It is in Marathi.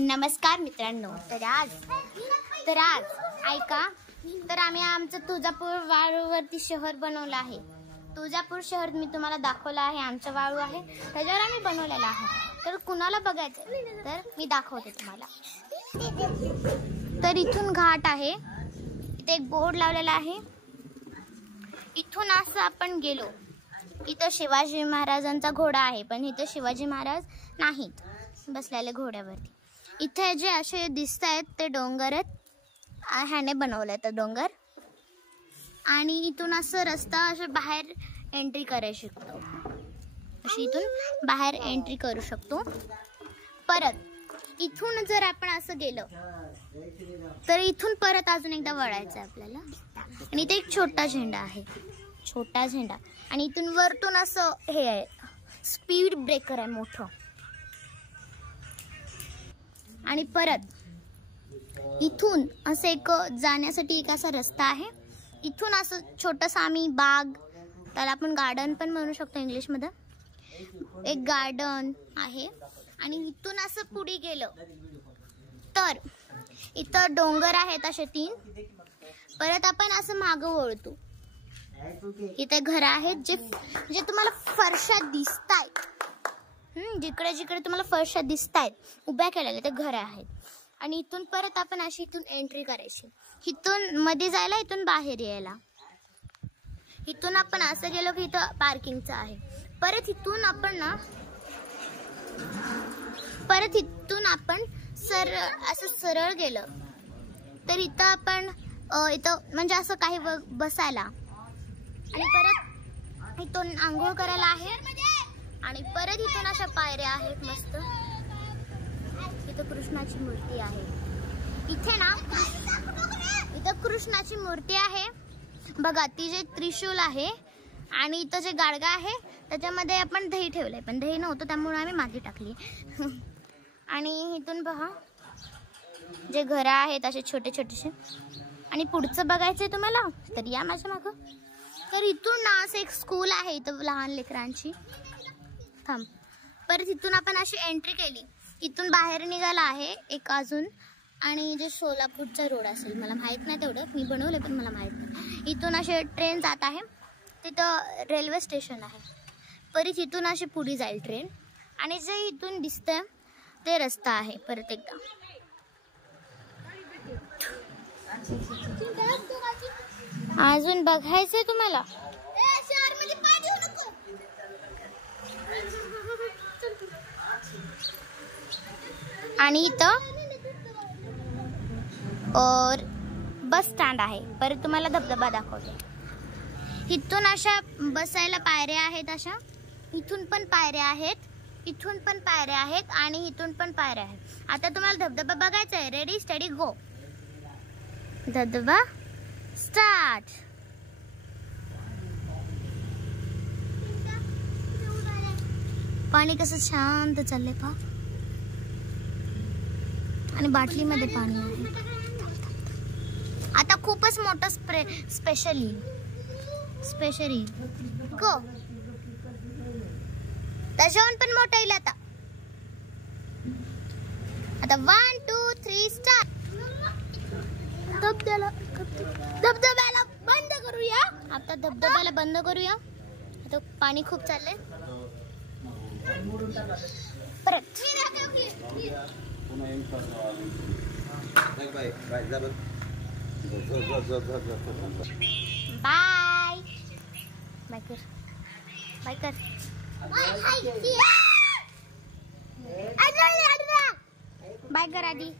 नमस्कार मित्रांनो, तर आज ऐका, तर आम्ही आमचं तुळजापूर वाळूवरती शहर बनवलं आहे. तुळजापूर शहर मी तुम्हाला दाखवलं आहे. आमचं वाळू आहे, त्याच्यावर आम्ही बनवलेलं आहे. तर कुणाला बघायचं तर मी दाखवते तुम्हाला. तर इथून घाट आहे, इथे एक बोर्ड लावलेला आहे. इथून असं आपण गेलो, इथं शिवाजी महाराजांचा घोडा आहे, पण इथं शिवाजी महाराज नाहीत बसलेले घोड्यावरती. इथे जे असे दिसत आहेत ते डोंगर आहेत, ह्याने बनवले तर डोंगर. आणि इथून असं रस्ता असं बाहेर एंट्री करायला शकतो, अशी इथून बाहेर एंट्री करू शकतो. परत इथून जर आपण असं गेलं तर इथून परत अजून एकदा वळायचं आहे आपल्याला. आणि इथे एक छोटा झेंडा आहे, छोटा झेंडा. आणि इथून वरतून असं हे आहे, स्पीड ब्रेकर आहे मोठं. आणि परत इथून असं एक जाण्यासाठी एक असा रस्ता आहे. इथून असं छोटंसं आम्ही बाग, त्याला आपण गार्डन पण म्हणू शकतो इंग्लिशमध्ये, एक गार्डन आहे. आणि इथून असं पुढे गेलं तर इथं डोंगर आहेत असे 3. परत आपण असं मागं वळतो, इथे घर आहेत जे तुम्हाला फरशा दिसतायत. जिकडे जिकडे तुम्हाला फरशा दिसतायत उभ्या केलेल्या ते घर आहेत. आणि इथून परत आपण अशी इथून एंट्री करायची, इथून मध्ये जायला, इथून बाहेर यायला. इथून आपण असं गेलो की इथं पार्किंगचं आहे. परत इथून आपण असं सरळ गेलं तर इथं आपण इथं म्हणजे असं काही बसायला. आणि परत इथून आंघोळ करायला आहे. आणि परत इथून अशा पायऱ्या आहेत मस्त. इथं कृष्णाची मूर्ती आहे. इथं कृष्णाची मूर्ती आहे बघा, ती जे त्रिशूल आहे. आणि इथं जे गाडगा आहे त्याच्यामध्ये आपण दही ठेवलंय, पण दही नव्हतं त्यामुळे आम्ही मागे टाकली. आणि इथून पहा जे घर आहेत असे छोटे छोटेसे. आणि पुढचं बघायचंय तुम्हाला तर या माझ्या मागं. तर इथून ना असं एक स्कूल आहे इथं लहान लेकरांची. परत इथून आपण अशी एंट्री केली, इथून बाहेर निघाला आहे एक अजून. आणि जे सोलापूरचा रोड असेल, मला माहित नाही तेवढं, मी बनवले पण मला माहित नाही. इथून असे ट्रेन जात आहे, तिथं रेल्वे स्टेशन आहे. परत इथून अशी पुढे जाईल ट्रेन. आणि जे इथून दिसतंय ते रस्ता आहे. परत एकदा अजून बघायचंय तुम्हाला. आणि इथं बस स्टँड आहे. परत तुम्हाला धबधबा दाखवते. इथून अशा बसायला पायऱ्या आहेत अशा. इथून पण पायऱ्या आहेत, इथून पण पायऱ्या आहेत, आणि इथून पण पायऱ्या आहेत. आता तुम्हाला धबधबा बघायचा आहे. रेडी स्टडी गो. धबधबा स्टार्ट. पाणी कसं शांत चाललंय पहा. आणि बाटलीमध्ये पाणी आहे. आता खूपच मोठं स्पेशली गो. त्याच्याहून पण मोठं येईल आता. 1 2 3 स्टार्ट. धबधब्याला बंद करूया. आता धबधब्याला बंद करूया. आता पाणी खूप चाललंय. परत बाय कर. बाय कर आधी.